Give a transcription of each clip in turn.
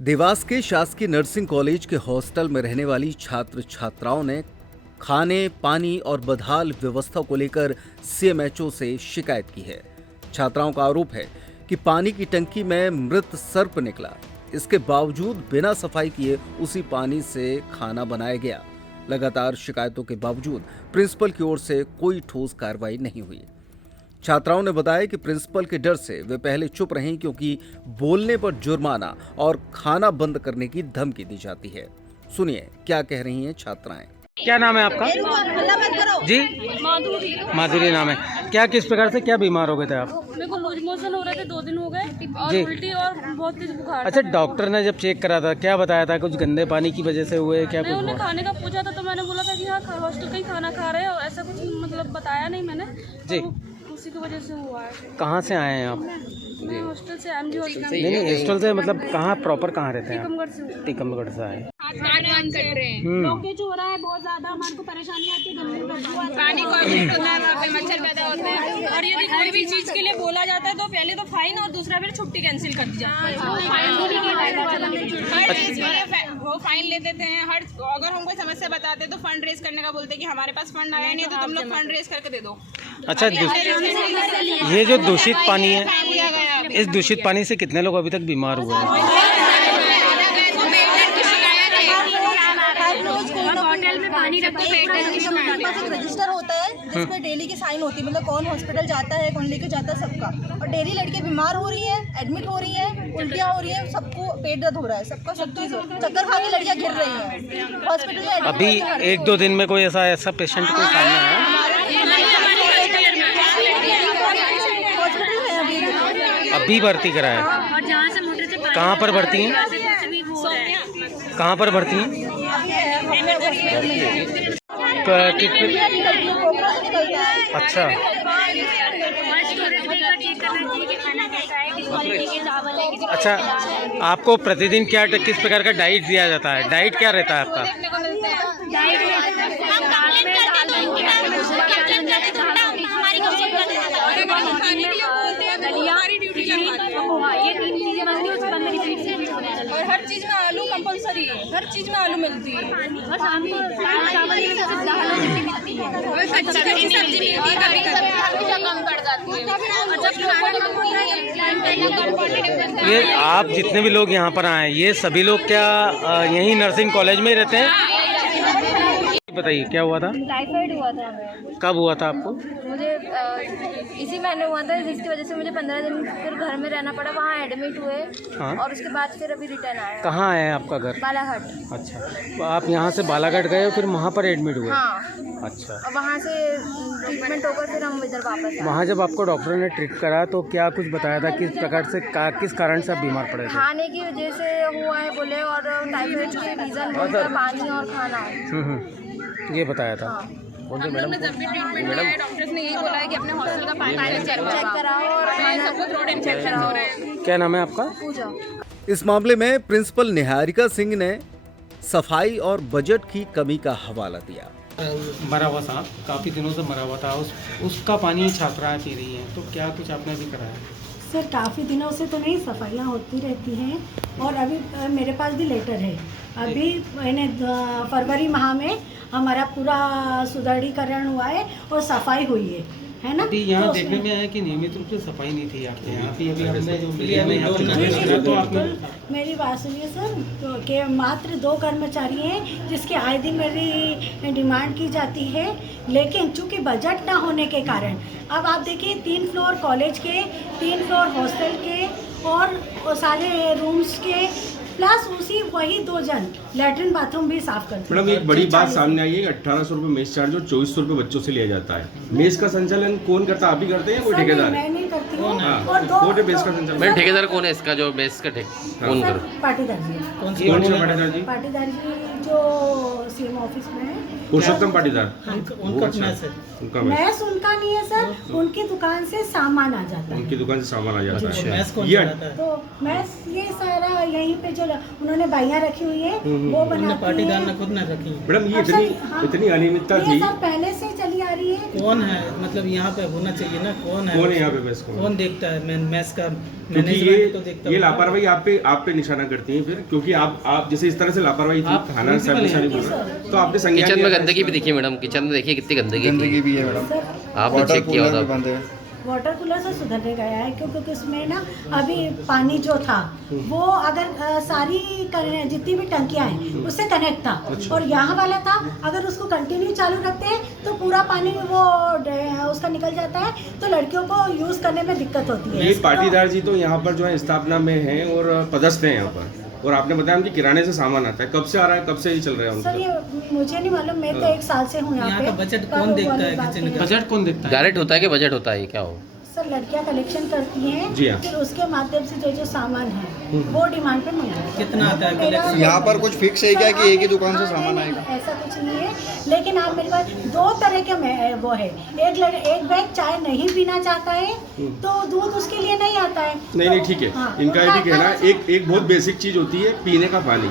देवास के शासकीय nursing college के हॉस्टल में रहने वाली छात्र छात्राओं ने खाने, पानी और बदहाल व्यवस्था को लेकर सीएमएचओ से शिकायत की है। छात्राओं का आरोप है कि पानी की टंकी में मृत सर्प निकला। इसके बावजूद बिना सफाई किए उसी पानी से खाना बनाया गया। लगातार शिकायतों के बावजूद प्रिंसिपल की ओर से कोई ठोस कार्रवाई नहीं हुई। छात्राओं ने बताया कि प्रिंसिपल के डर से वे पहले चुप रहीं क्योंकि बोलने पर जुर्माना और खाना बंद करने की धमकी दी जाती है। सुनिए क्या कह रही हैं छात्राएं। क्या नाम है आपका? जी, माधुरी नाम है। क्या किस प्रकार से क्या बीमार हो गए थे आप? मेरे को लूज मोशन हो रहे थे, 2 दिन हो गए और जी। उल्टी और बहुत तेज बुखार। अच्छा, डॉक्टर ने जब चेक करा था क्या बताया था? कुछ गंदे पानी की वजह से हुए क्या? नहीं, कुछ उन्हें हुआ? खाने का पूछा था तो मैंने बोला था कि हाँ हॉस्टल का ही खाना खा रहे हैं और ऐसा कुछ मतलब बताया नहीं मैंने। जी। तो उसी की वजह से हुआ है। कहाँ से आए हैं आप? मैं हॉस्टल से एमजी हॉस्टल से नहीं, हॉस्टल से मतलब कहाँ प्रॉपर कहाँ रहते हैं आप? टीकमगढ़ से हूँ। टीकमगढ़ से आए। ब्लॉकेज हो रहा है बहुत ज्यादा, हमारे को परेशानी आती है, पानी कॉर्पोरेट होता है, वहाँ पे मच्छर पैदा होते हैं। और यदि कोई भी चीज के लिए बोला जाता है तो पहले तो फाइन और दूसरा फिर छुट्टी कैंसिल कर दी जाती हर चीज के लिए वो फाइन ले देते हैं। हर अगर हम कोई समस्या बताते हैं तो फंड रेज करने का बोलते हैं कि हमारे पास फंड आया नहीं है तो तुम लोग फंड रेज करके दे दो। अच्छा, ये जो दूषित पानी है, लिया गया इस दूषित पानी से कितने लोग अभी तक बीमार हुए हैं? होटल में पानी रखो, रजिस्टर होता है जिसमें डेली की साइन होती है, मतलब कौन हॉस्पिटल जाता है, कौन लेके जाता है, सबका। और डेली लड़कियां बीमार हो रही हैं, एडमिट हो रही हैं, उल्टियाँ हो रही हैं, सबको पेट दर्द हो रहा है, सबका सब चीज़ चक्कर खा के लड़कियां गिर रही हैं हॉस्पिटल में। अभी 1-2 दिन में कोई ऐसा पेशेंट कोई सामने आया? हॉस्पिटल में अभी भर्ती कराया? और जहाँ से मोटर से कहाँ पर भर्ती हैं? कहाँ पर भर्ती हैं? अच्छा, अच्छा, आपको प्रतिदिन क्या किस प्रकार का डाइट दिया जाता है? डाइट क्या रहता है आपका? और हर चीज में आलू कंपलसरी है, हर चीज में आलू मिलती है और शाम को अच्छी सब्जी मिलती है, कभी कभी कम पड़ जाती है। ये आप जितने भी लोग यहाँ पर आए, ये सभी लोग क्या यहीं नर्सिंग कॉलेज में ही रहते हैं? बताइए क्या हुआ था? टाइफाइड हुआ था हमें। कब हुआ था आपको? मुझे इसी महीने हुआ था, जिसकी वजह से मुझे 15 दिन फिर घर में रहना पड़ा। वहाँ एडमिट हुए। हाँ। और उसके बाद फिर अभी रिटर्न आया। कहाँ है आपका घर? बालाघाट। अच्छा, तो आप यहाँ से बालाघाट गए फिर वहाँ पर एडमिट हुए? हाँ। अच्छा, और वहाँ से ट्रीटमेंट होकर फिर हम इधर वापस आए। वहाँ जब आपको डॉक्टर ने ट्रीट करा तो क्या कुछ बताया था किस प्रकार से किस कारण से आप बीमार पड़े थे? खाने की वजह से हुआ है बोले, और टाइफाइड के रीज़न बोलते हैं पानी और खाना। ये बताया था। हाँ। हम लोग ने जब भी ट्रीटमेंट लिया है डॉक्टर्स ने यही बोला है कि अपने हॉस्टल का पानी चेक कराओ और सबको थ्रोट इन्फेक्शन हो रहे हैं। क्या नाम है आपका? पूजा। इस मामले में प्रिंसिपल निहारिका सिंह ने सफाई और बजट की कमी का हवाला दिया। मरा हुआ सांप काफ़ी दिनों से मरा हुआ था, उसका पानी छात्राएं पी रही हैं, तो क्या कुछ आपने भी कराया? सर काफ़ी दिनों से तो नहीं, सफाइयाँ होती रहती हैं और अभी मेरे पास भी लेटर है। अभी मैंने फरवरी माह में हमारा पूरा सुदृढ़ीकरण हुआ है और सफाई हुई है ना? अभी यहाँ तो देखने में आया कि नियमित रूप से सफाई नहीं थी आपके यहाँ। अभी हमने जो मीडिया में यहाँ पे तो आपने मेरी बात सुनिए सर, तो कि मात्र 2 कर्मचारी हैं जिसकी आए दिन मेरी डिमांड की जाती है, लेकिन चूंकि बजट ना होने के कारण अब आप देखिए 3 फ्लोर कॉलेज के, 3 फ्लोर हॉस्टल के और सारे रूम्स के, प्लस उसी वही 2 जन लैट्रिन बाथरूम भी साफ करते हैं। मैडम एक बड़ी बात सामने आई है कि 1800 रुपये मेस चार्ज और 2400 रुपये बच्चों से लिया जाता है। मेस का संचालन कौन करता है? आप ही करते हैं? कोई सर, ठेकेदार? मैं नहीं करती हूँ। हाँ, और कौन है मेस का संचालन? मैम ठेकेदार कौन है इसका, जो मेस का कौन सर, कर? पाटीदार जी। कौन से पाटीदार जी? पाटीदार जी जो सीएम ऑफिस में है। पुरुषोत्तम पाटीदार। उनका मैस है। उनका मैस। मैस उनका नहीं है सर, उनकी दुकान से सामान आ जाता है। उनकी दुकान से सामान आ जाता है। ये तो मैस ये सारा यहीं पे जो उन्होंने बाइयाँ रखी हुई है वो बनाती है। खुद न रखी। मैडम ये अब सर, हाँ, इतनी अनियमितता ये थी। सब पहले से चली आ रही है। कौन है, मतलब यहाँ पे होना चाहिए ना, कौन है यहाँ पे मेस कौन देखता है, मैस का क्योंकि मैनेजमेंट तो देखता ये होगा। लापरवाही आप पे निशाना करती हैं फिर, क्योंकि आप जैसे इस तरह से लापरवाही थी, आप खाना सब प्रिंसिपल नहीं बोल रहा, तो आपने संज्ञान किचन में लिया गंदगी भी इसका। दिखी मैडम, किचन में देखिए कितनी गंदगी भी है मैडम। सर आपने चेक किया होगा। वाटर कूलर से सुधरने गया है क्योंकि उसमें ना अभी पानी जो था वो अगर सारी जितनी भी टंकियां हैं उससे कनेक्ट था, और यहाँ वाला था अगर उसको कंटिन्यू चालू रखते हैं तो पूरा पानी वो उसका निकल जाता है, तो लड़कियों को यूज़ करने में दिक्कत होती है। ये पाटीदार जी तो यहाँ पर जो है स्थापना में हैं और पदस्थ हैं यहाँ पर, और आपने बताया कि किराने से सामान आता है, कब से आ रहा है, कब से ही चल रहा है सर उनका? ये मुझे नहीं मालूम, मैं तो 1 साल से हूँ यहाँ यहाँ पे। का बजट कौन देखता है किचन का? बजट कौन देखता है? डायरेक्ट होता है कि बजट होता है, क्या हो? सर लड़कियाँ कलेक्शन करती हैं, जी हाँ। फिर उसके माध्यम से जो जो सामान है वो डिमांड पे मंगाते हैं। कितना आता है कलेक्शन? यहाँ पर कुछ फिक्स है क्या कि एक ही दुकान से सामान आएगा? ऐसा कुछ नहीं है, लेकिन आप मेरे पास 2 तरह के वो है। एक बैग चाय नहीं पीना चाहता है तो दूध उसके लिए नहीं आता है। नहीं ठीक है, हाँ, इनका ये उनका भी कहना खाना एक बहुत बेसिक चीज होती है पीने का पानी,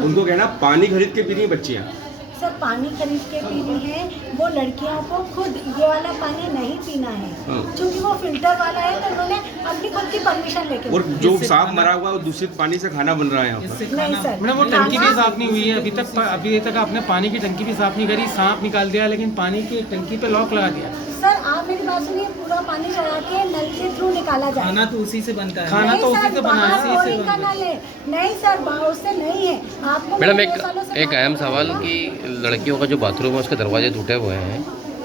उनको कहना पानी खरीद के पी रही हैं बच्चियाँ। सर पानी खरीद के पीनी है, वो लड़कियों को खुद ये वाला पानी नहीं पीना है, क्योंकि वो फिल्टर वाला है, तो उन्होंने अपनी खुद की परमिशन लेके और जो सांप मरा हुआ है वो दूषित पानी से खाना बन रहा है यहाँ पर। नहीं सर, मैडम वो टंकी भी साफ नहीं हुई है अभी तक आपने पानी की टंकी भी साफ नहीं करी, सांप निकाल दिया लेकिन पानी की टंकी पे लॉक लगा दिया। सर आप मेरी बात सुनिए, पूरा पानी चढ़ा के नल के थ्रू निकाला जाए। खाना तो उसी से बनता है। खाना तो उसी से बना है, बाहर बोरिंग का नल है। नहीं सर, उससे नहीं है। आपको मैडम मैंने 2 सालों से एक अहम सवाल कि लड़कियों का जो बाथरूम है उसके दरवाजे टूटे हुए हैं।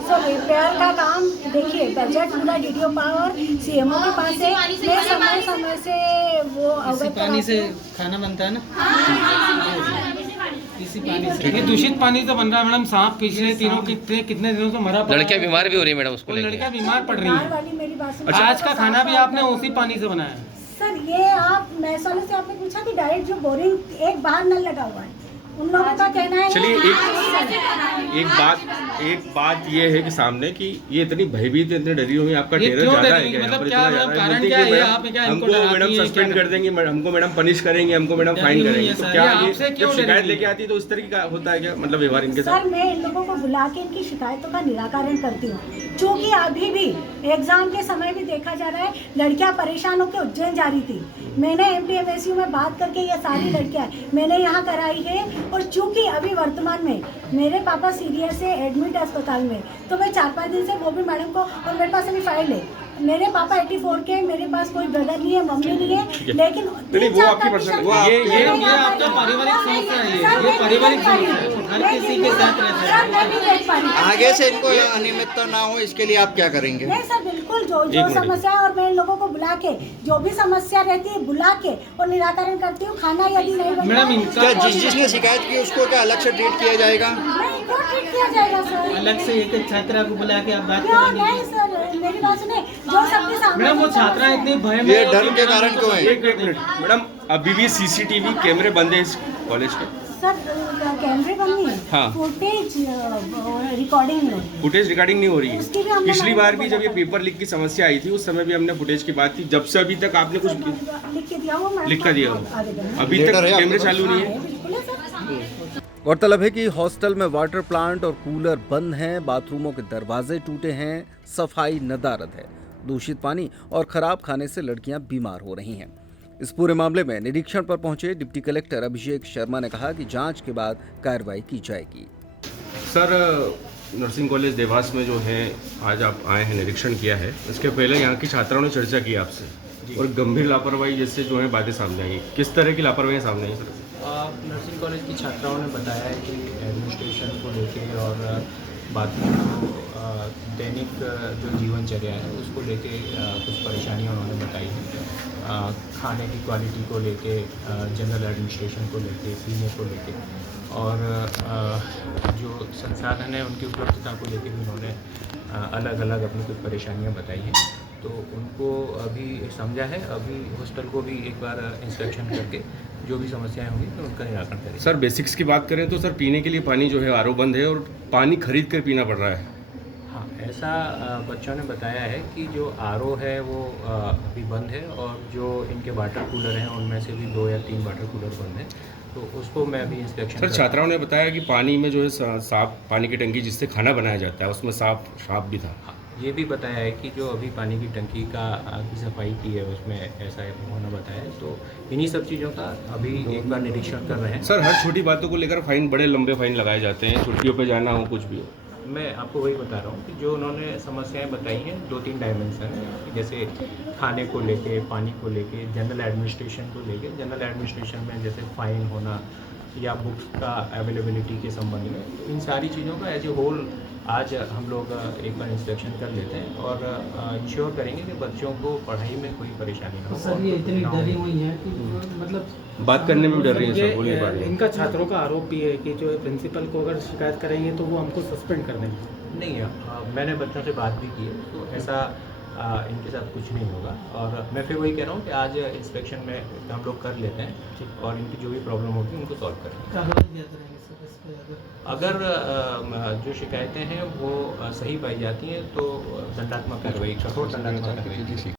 सर रिपेयर का काम देखिए, बजट पूरा डीडीओ पावर सीएमओ के पास है। मैं समय से वो इसी पानी से खाना बनता है ना, इसी पानी से। ये दूषित पानी से बन रहा है मैडम। सांप पिछले कितने दिनों से मरा पड़ा लड़कियां बीमार भी हो रही है मैडम उसको है, लेके। लड़कियां बीमार पड़ रही बाहर है। वाली मेरी बात सुनिए। आज का खाना भी आपने उसी पानी से बनाया है। सर ये आप मैस वाले से आपने पूछा कि डायरेक्ट जो बोरिंग एक बाहर नल लगा हुआ है, उन लोगों का कहना है। चलिए एक बात ये है कि सामने कि ये इतनी भयभीत इतने डरी हुई, आपका ये टेरर क्यों ज्यादा डरी? है क्या? मतलब यहाँ पर क्या इतना ज्यादा है? कारण बोलती क्या कि है? मैडम, यहाँ पे क्या इनको हमको डराती मैडम है? सस्पेंड क्या कर देंगे, हमको मैडम पनिश करेंगे, हमको मैडम डरी फाइन हुई है करेंगे, तो सर। क्या ये ये आपसे क्यों जब शिकायत डरेगी? लेके आती है तो इस तरह का होता है क्या, मतलब व्यवहार इनके साथ? सर मैं इन लोगों को बुला के इनकी शिकायतों का निराकरण करती हूँ, क्योंकि अभी भी एग्जाम के समय भी देखा जा रहा है लड़कियाँ परेशान होकर उज्जैन जा रही थी। मैंने MPMSU में बात करके ये सारी लड़कियाँ मैंने यहाँ कराई है, और चूंकि अभी वर्तमान में मेरे पापा सीरियस है, एडमिट है अस्पताल में, तो मैं 4-5 दिन से वो भी मैडम को, और मेरे पास अभी फाइल है। मेरे पापा 84 के, मेरे पास कोई ब्रदर नहीं है, मम्मी नहीं है, लेकिन नहीं, वो आपकी पर्सनल, वो ये आपका पारिवारिक समस्या है। ये पारिवारिक समस्या है। हर किसी के साथ रहता है। मैं भी देख पा रही हूँ। आगे से इनको अनियमितता ना हो इसके लिए आप क्या करेंगे? नहीं सर बिल्कुल, जो समस्या है, और मैं इन लोगों को बुला के जो भी समस्या रहती है बुला के और निराकरण करती हूँ। खाना यदि नहीं बनता मैडम, है, इनका क्या जिसने शिकायत की उसको क्या अलग से ट्रीट किया जाएगा? नहीं क्यों ट्रीट किया जाएगा सर? अलग से एक छात्रा को बुला के आप बात क्यों करेंगे? नहीं सर, मेरी बात सुने, जो सबके सामने मैडम वो छात्रा इतनी भय में ये डर के कारण क्यों है? एक मिनट मैडम, अभी भी CCTV कैमरे बंद है इस कॉलेज के? सर कैमरे बंद नहीं, हाँ। फुटेज रिकॉर्डिंग में फुटेज रिकॉर्डिंग नहीं हो रही उसकी भी है। हमने पिछली बार मैडम भी को जब ये पेपर लीक की समस्या आई थी उस समय भी हमने फुटेज की बात की, जब से अभी तक आपने कुछ लिख के दिया हुआ, मैडम लिख कर दिया को हो? आगे देना। अभी तक लेटर है आपके कैमरे पास? चालू नहीं है? हाँ, बिल्कुल है सर। गौरतलब है कि हॉस्टल में वाटर प्लांट और कूलर बंद हैं, बाथरूमों के दरवाजे टूटे हैं, सफाई नदारद है, दूषित पानी और खराब खाने से लड़कियां बीमार हो रही हैं। इस पूरे मामले में निरीक्षण पर पहुंचे डिप्टी कलेक्टर अभिषेक शर्मा ने कहा कि जांच के बाद कार्रवाई की जाएगी। सर नर्सिंग कॉलेज देवास में जो है आज आप आए हैं, निरीक्षण किया है, इसके पहले यहाँ की छात्राओं ने चर्चा की आपसे और गंभीर लापरवाही जैसे जो है बातें सामने आई, किस तरह की लापरवाही सामने आई सर? नर्सिंग कॉलेज की छात्राओं ने बताया है कि एडमिनिस्ट्रेशन को लेके और बाद में जो दैनिक जो जीवनचर्या है उसको लेके कुछ परेशानियां उन्होंने बताई हैं। खाने की क्वालिटी को लेके, जनरल एडमिनिस्ट्रेशन को लेके, पीने को लेके, और जो संसाधन है उनकी उपलब्धता को लेके भी उन्होंने अलग अलग अपनी कुछ परेशानियां बताई हैं। तो उनको अभी समझा है, अभी हॉस्टल को भी एक बार इंस्पेक्शन करके जो भी समस्याएं होंगी तो उनका निराकरण करेंगे। सर बेसिक्स की बात करें तो सर पीने के लिए पानी जो है RO बंद है और पानी खरीद कर पीना पड़ रहा है। हाँ, ऐसा बच्चों ने बताया है कि जो आरओ है वो अभी बंद है और जो इनके वाटर कूलर हैं उनमें से भी 2 या 3 वाटर कूलर बंद हैं, तो उसको मैं अभी इंस्पेक्शन सर छात्राओं ने बताया कि पानी में जो है साफ पानी की टंकी जिससे खाना बनाया जाता है उसमें सांप भी था। ये भी बताया है कि जो अभी पानी की टंकी की सफाई की है उसमें ऐसा उन्होंने बताया है। तो इन्हीं सब चीज़ों का अभी एक बार निरीक्षण कर रहे हैं। सर हर छोटी बातों को लेकर फाइन, बड़े लंबे फाइन लगाए जाते हैं, छुट्टियों पे जाना हो कुछ भी हो। मैं आपको वही बता रहा हूँ कि जो उन्होंने समस्याएं बताई हैं 2-3 डायमेंशन है, जैसे खाने को लेके, पानी को लेके, जनरल एडमिनिस्ट्रेशन को लेके। जनरल एडमिनिस्ट्रेशन में जैसे फ़ाइन होना या बुक्स का अवेलेबिलिटी के संबंध में, इन सारी चीज़ों का एज ए होल आज हम लोग एक बार इंस्पेक्शन कर लेते हैं और इंश्योर करेंगे कि बच्चों को पढ़ाई में कोई परेशानी ना हो। सर ये इतनी डरी हुई है कि मतलब बात करने में भी डर रही है सर, बोल नहीं पा रही है। इनका छात्रों का आरोप भी है कि जो प्रिंसिपल को अगर शिकायत करेंगे तो वो हमको सस्पेंड कर देंगे। नहीं, मैंने बच्चों से बात भी की है, तो ऐसा इनके साथ कुछ नहीं होगा। और मैं फिर वही कह रहा हूँ कि आज इंस्पेक्शन में हम लोग कर लेते हैं और इनकी जो भी प्रॉब्लम होगी उनको सॉल्व करेंगे। कार्रवाई किया करेंगे सर इस पे अगर जो शिकायतें हैं वो सही पाई जाती हैं तो दंडात्मक कार्रवाई, कठोर दंडात्मक कार्रवाई।